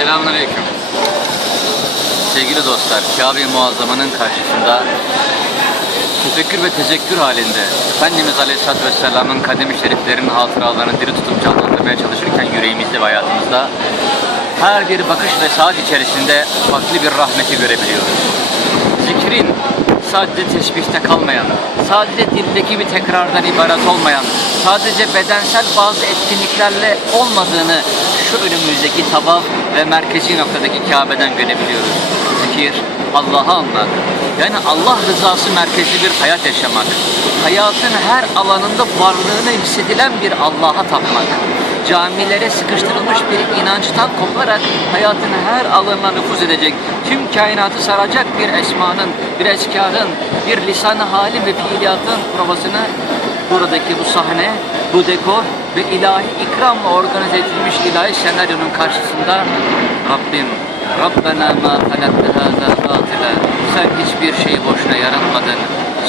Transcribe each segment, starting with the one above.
Selamünaleyküm. Sevgili dostlar, Kabe-i Muazzama'nın karşısında tefekkür ve tezekkür halinde Efendimiz Aleyhisselatü Vesselam'ın kademi şeriflerin hatıralarını diri tutup canlandırmaya çalışırken yüreğimizde ve hayatımızda her bir bakış ve saat içerisinde farklı bir rahmeti görebiliyoruz. Zikrin sadece tesbihte kalmayan, sadece dildeki bir tekrardan ibaret olmayan, sadece bedensel bazı etkinliklerle olmadığını şu önümüzdeki tavaf ve merkezi noktadaki Kabe'den görebiliyoruz. Zikir, Allah'ı anmak, yani Allah rızası merkezi bir hayat yaşamak, hayatın her alanında varlığını hissedilen bir Allah'a tapmak, camilere sıkıştırılmış bir inançtan koparak hayatın her alanına nüfuz edecek, tüm kainatı saracak bir esmanın, bir eskarın, bir lisan-ı halim ve fiiliyatın provasını buradaki bu sahne, bu dekor ve ilahi ikramla organize edilmiş ilahi senaryonun karşısında Rabbim, Rabbena ma halakte hâzâ bâtile sen hiçbir şeyi boşuna yaratmadın.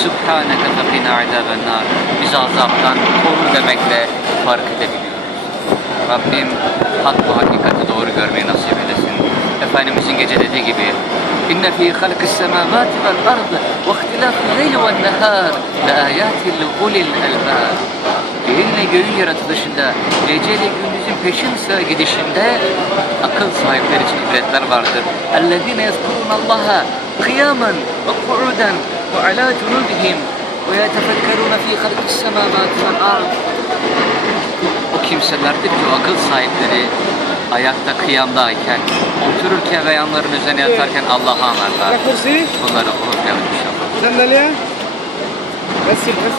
Subhaneke fekina azâben nar. Bizi azaptan koru demekle fark edebiliyoruz. Rabbim hak ve hakikati doğru görmeyi nasip eylesin. Efendimizin gece dediği gibi İnne fî halkis semâvâti vel ardı ve ihtilâfil leyli ven nehâr le âyâtin li ulil elbâb Yerinle göğün yaratılışında, geceyle gündüzün peşin sıra gidişinde akıl sahipleri için ibretler vardır. اَلَّذ۪ينَ يَذْكُرُونَ اللّٰهَ قِيَامًا وَقُعُودًا وَعَلَى جُنُوبِهِمْ وَيَتَفَكَّرُونَ ف۪ي خَلْقِ السَّمَاوَاتِ وَالْأَرْضِ O kimselerdir ki o akıl sahipleri ayakta kıyamdayken, otururken ve yanların üzerine yatarken Allah'ı anarlar. La kursi, Bunları unutmayalım inşallah. sandalye. Bas, bas.